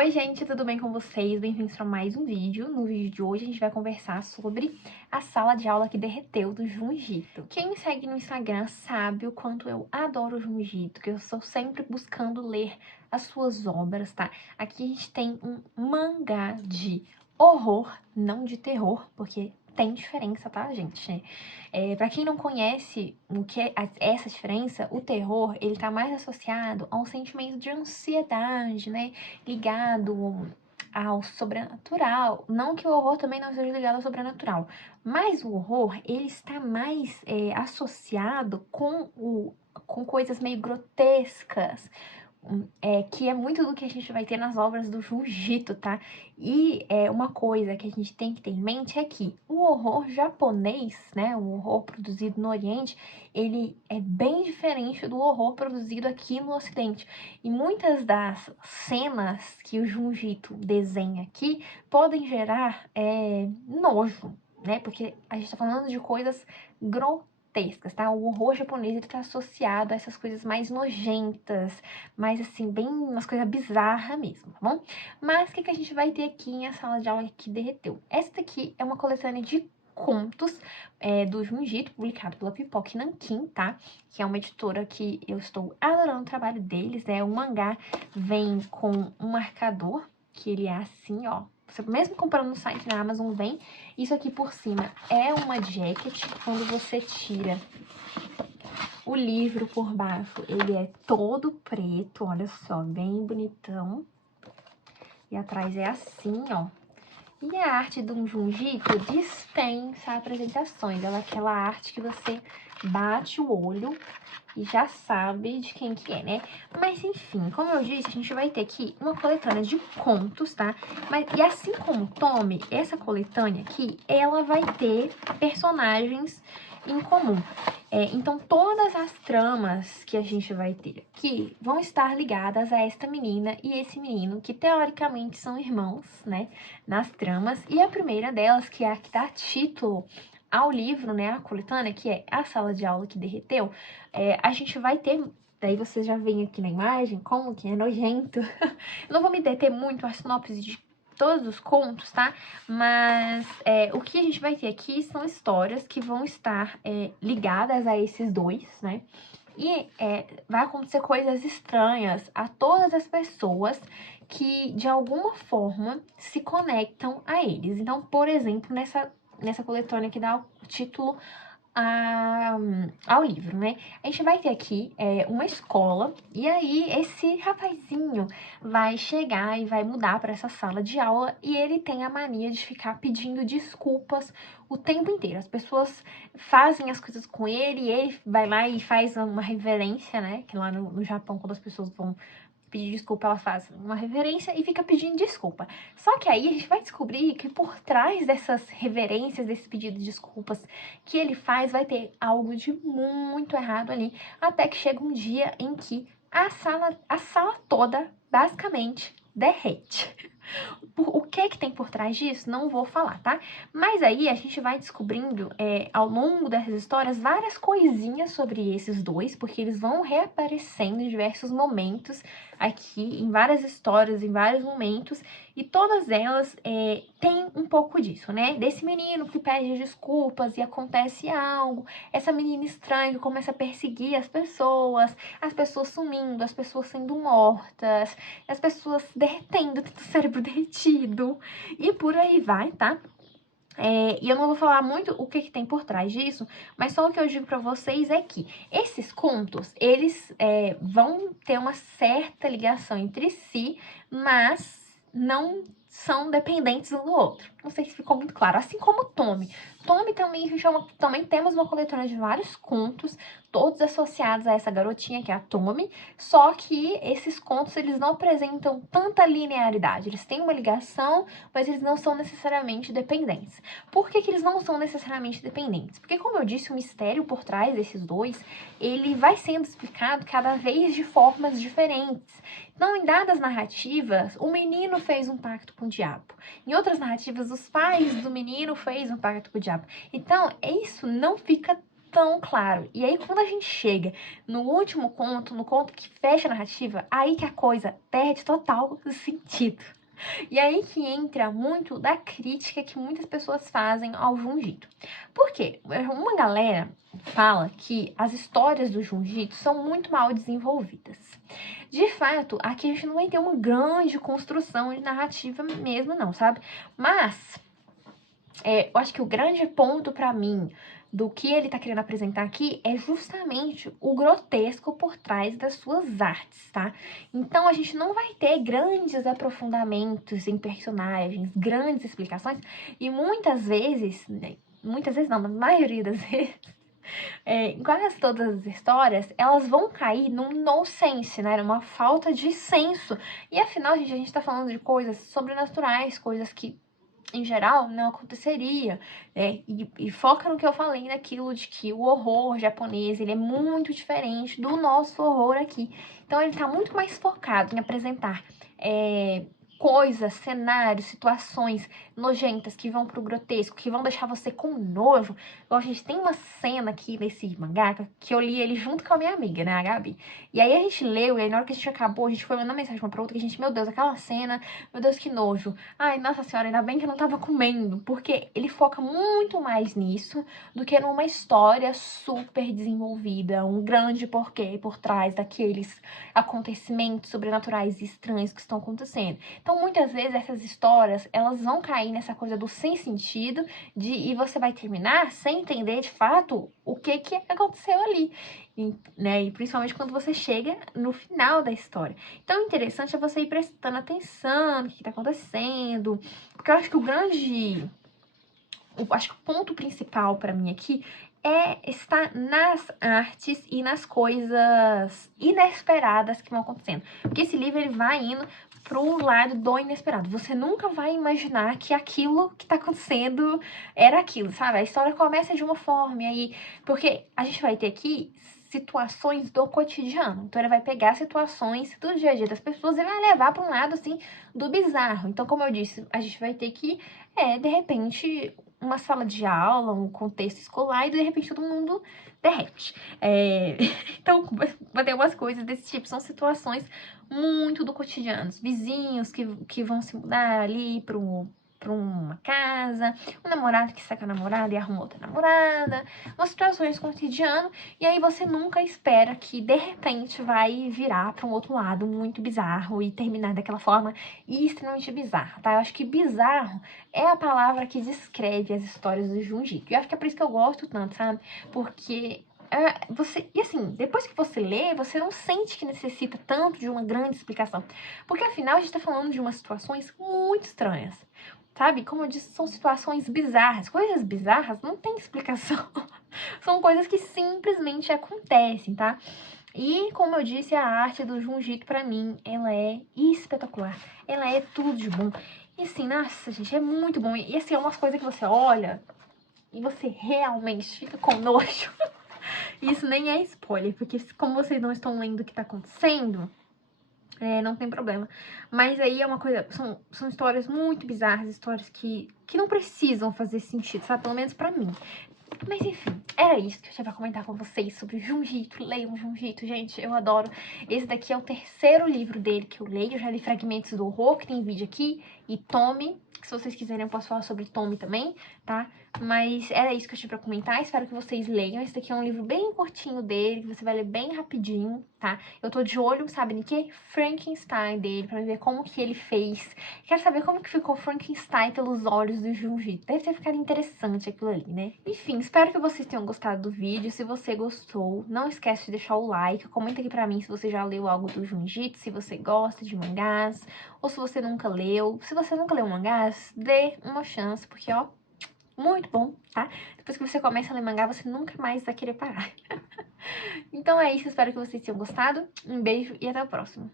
Oi gente, tudo bem com vocês? Bem-vindos para mais um vídeo. No vídeo de hoje a gente vai conversar sobre a sala de aula que derreteu do Junji Ito. Quem me segue no Instagram sabe o quanto eu adoro o Junji Ito, que eu estou sempre buscando ler as suas obras, tá? Aqui a gente tem um mangá de horror, não de terror, porque tem diferença, tá, gente? Pra quem não conhece o que é essa diferença, o terror, ele tá mais associado a um sentimento de ansiedade, né? Ligado ao sobrenatural. Não que o horror também não seja ligado ao sobrenatural, mas o horror, ele está mais associado com coisas meio grotescas, que é muito do que a gente vai ter nas obras do Junji Ito, tá? E uma coisa que a gente tem que ter em mente é que o horror japonês, né, o horror produzido no Oriente, ele é bem diferente do horror produzido aqui no Ocidente. E muitas das cenas que o Junji Ito desenha aqui podem gerar nojo, né? Porque a gente tá falando de coisas grotescas, tá? O horror japonês, ele tá associado a essas coisas mais nojentas, mais assim, bem umas coisas bizarras mesmo, tá bom? Mas o que a gente vai ter aqui em A Sala de Aula que Derreteu? Essa daqui é uma coletânea de contos do Junji Ito, publicado pela Pipoca Nankin, tá? Que é uma editora que eu estou adorando o trabalho deles, né? O mangá vem com um marcador, que ele é assim, ó. Você mesmo comprando no site na Amazon, vem. Isso aqui por cima é uma jacket. Quando você tira o livro por baixo, ele é todo preto, olha só, bem bonitão. E atrás é assim, ó. E a arte do Junji Ito dispensa apresentações. Ela é aquela arte que você bate o olho e já sabe de quem que é, né? Mas enfim, como eu disse, a gente vai ter aqui uma coletânea de contos, tá? E assim como Tommy, essa coletânea aqui, ela vai ter personagens em comum. Então, todas as tramas que a gente vai ter aqui vão estar ligadas a esta menina e esse menino, que teoricamente são irmãos, né, nas tramas. E a primeira delas, que é a que dá título ao livro, né, a coletânea, que é A Sala de Aula que Derreteu, a gente vai ter... Daí vocês já veem aqui na imagem como que é nojento. Eu não vou me deter muito a sinopse de todos os contos, tá? Mas o que a gente vai ter aqui são histórias que vão estar ligadas a esses dois, né? E vai acontecer coisas estranhas a todas as pessoas que, de alguma forma, se conectam a eles. Então, por exemplo, nessa coletânea que dá o título ao livro, né? A gente vai ter aqui uma escola, e aí esse rapazinho vai chegar e vai mudar para essa sala de aula, e ele tem a mania de ficar pedindo desculpas o tempo inteiro. As pessoas fazem as coisas com ele, e ele vai lá e faz uma reverência, né? Que lá no Japão, quando as pessoas vão pedir desculpa, ela faz uma reverência e fica pedindo desculpa. Só que aí a gente vai descobrir que por trás dessas reverências, desse pedido de desculpas que ele faz, vai ter algo de muito errado ali, até que chega um dia em que a sala toda, basicamente, derrete. O que tem por trás disso, não vou falar, tá? Mas aí a gente vai descobrindo, ao longo dessas histórias, várias coisinhas sobre esses dois, porque eles vão reaparecendo em diversos momentos aqui, em várias histórias, em vários momentos, e todas elas têm um pouco disso, né? Desse menino que pede desculpas e acontece algo, essa menina estranha que começa a perseguir as pessoas sumindo, as pessoas sendo mortas, as pessoas derretendo, tendo o cérebro derretido, e por aí vai, tá? E eu não vou falar muito o que tem por trás disso, mas só o que eu digo pra vocês é que esses contos, eles vão ter uma certa ligação entre si, mas não são dependentes um do outro. Não sei se ficou muito claro. Assim como Tommy. Tommy também temos uma coletânea de vários contos, todos associados a essa garotinha que é a Tommy, só que esses contos, eles não apresentam tanta linearidade. Eles têm uma ligação, mas eles não são necessariamente dependentes. Por que eles não são necessariamente dependentes? Porque, como eu disse, o mistério por trás desses dois, ele vai sendo explicado cada vez de formas diferentes. Então, em dadas narrativas, o menino fez um pacto com o diabo. Em outras narrativas, os pais do menino fez um pacto com o diabo. Então, isso não fica tão claro. E aí, quando a gente chega no último conto, no conto que fecha a narrativa, aí que a coisa perde total sentido. E aí que entra muito da crítica que muitas pessoas fazem ao Junjito. Por quê? Uma galera fala que as histórias do Junjito são muito mal desenvolvidas. De fato, aqui a gente não vai ter uma grande construção de narrativa mesmo, não, sabe? Mas eu acho que o grande ponto pra mim do que ele tá querendo apresentar aqui é justamente o grotesco por trás das suas artes, tá? Então a gente não vai ter grandes aprofundamentos em personagens, grandes explicações, e muitas vezes não, na maioria das vezes, em quase todas as histórias, elas vão cair num nonsense, né? Uma falta de senso. E afinal, gente, a gente tá falando de coisas sobrenaturais, coisas que em geral, não aconteceria, né? E foca no que eu falei naquilo de que o horror japonês, ele é muito diferente do nosso horror aqui. Então, ele tá muito mais focado em apresentar coisas, cenários, situações nojentas que vão pro grotesco, que vão deixar você com nojo. Igual, a gente tem uma cena aqui nesse mangá que eu li ele junto com a minha amiga, né, a Gabi. E aí a gente leu, e aí na hora que a gente acabou, a gente foi mandando mensagem uma pra outra, que a gente, meu Deus, aquela cena, meu Deus, que nojo. Ai, nossa senhora, ainda bem que eu não tava comendo, porque ele foca muito mais nisso do que numa história super desenvolvida, um grande porquê por trás daqueles acontecimentos sobrenaturais e estranhos que estão acontecendo. Então, muitas vezes, essas histórias, elas vão cair nessa coisa do sem sentido, e você vai terminar sem entender, de fato, o que aconteceu ali, né? E principalmente quando você chega no final da história. Então, o interessante é você ir prestando atenção no que tá acontecendo, porque eu acho que acho que o ponto principal pra mim aqui estar nas artes e nas coisas inesperadas que vão acontecendo. Porque esse livro, ele vai indo pro lado do inesperado. Você nunca vai imaginar que aquilo que tá acontecendo era aquilo, sabe? A história começa de uma forma, e aí... Porque a gente vai ter aqui situações do cotidiano. Então, ele vai pegar situações do dia a dia das pessoas e vai levar para um lado, assim, do bizarro. Então, como eu disse, a gente vai ter que, de repente, uma sala de aula, um contexto escolar, e de repente todo mundo derrete. Então, vai ter umas coisas desse tipo. São situações muito do cotidiano. Vizinhos que vão se mudar ali pra uma casa, um namorado que sai com a namorada e arruma outra namorada, umas situações cotidiano, e aí você nunca espera que de repente vai virar para um outro lado muito bizarro e terminar daquela forma extremamente bizarra, tá? Eu acho que bizarro é a palavra que descreve as histórias do Junji. E eu acho que é por isso que eu gosto tanto, sabe? Porque e assim, depois que você lê, você não sente que necessita tanto de uma grande explicação. Porque afinal a gente tá falando de umas situações muito estranhas. Sabe? Como eu disse, são situações bizarras. Coisas bizarras não tem explicação. São coisas que simplesmente acontecem, tá? E, como eu disse, a arte do Junjito, pra mim, ela é espetacular. Ela é tudo de bom. E assim, nossa, gente, é muito bom. E assim, é umas coisas que você olha e você realmente fica com nojo. Isso nem é spoiler, porque como vocês não estão lendo o que tá acontecendo... não tem problema. Mas aí é uma coisa... São histórias muito bizarras, histórias que não precisam fazer sentido, sabe? Pelo menos pra mim. Mas enfim, era isso que eu tinha pra comentar com vocês sobre o Junjito. Leiam o Junjito, gente, eu adoro. Esse daqui é o terceiro livro dele que eu leio. Eu já li Fragmentos do Horror, que tem vídeo aqui, e Tome, que se vocês quiserem eu posso falar sobre Tome também, tá? Mas era isso que eu tinha pra comentar, espero que vocês leiam. Esse daqui é um livro bem curtinho dele, que você vai ler bem rapidinho, tá? Eu tô de olho, sabe em quê? Frankenstein dele, pra ver como que ele fez. Quero saber como que ficou Frankenstein pelos olhos do Junjito. Deve ter ficado interessante aquilo ali, né? Enfim, espero que vocês tenham gostado do vídeo. Se você gostou, não esquece de deixar o like. Comenta aqui pra mim se você já leu algo do Junjito, se você gosta de mangás, ou se você nunca leu. Se você nunca leu mangás, dê uma chance, porque, ó, muito bom, tá? Depois que você começa a ler mangá, você nunca mais vai querer parar. Então é isso, espero que vocês tenham gostado. Um beijo e até o próximo.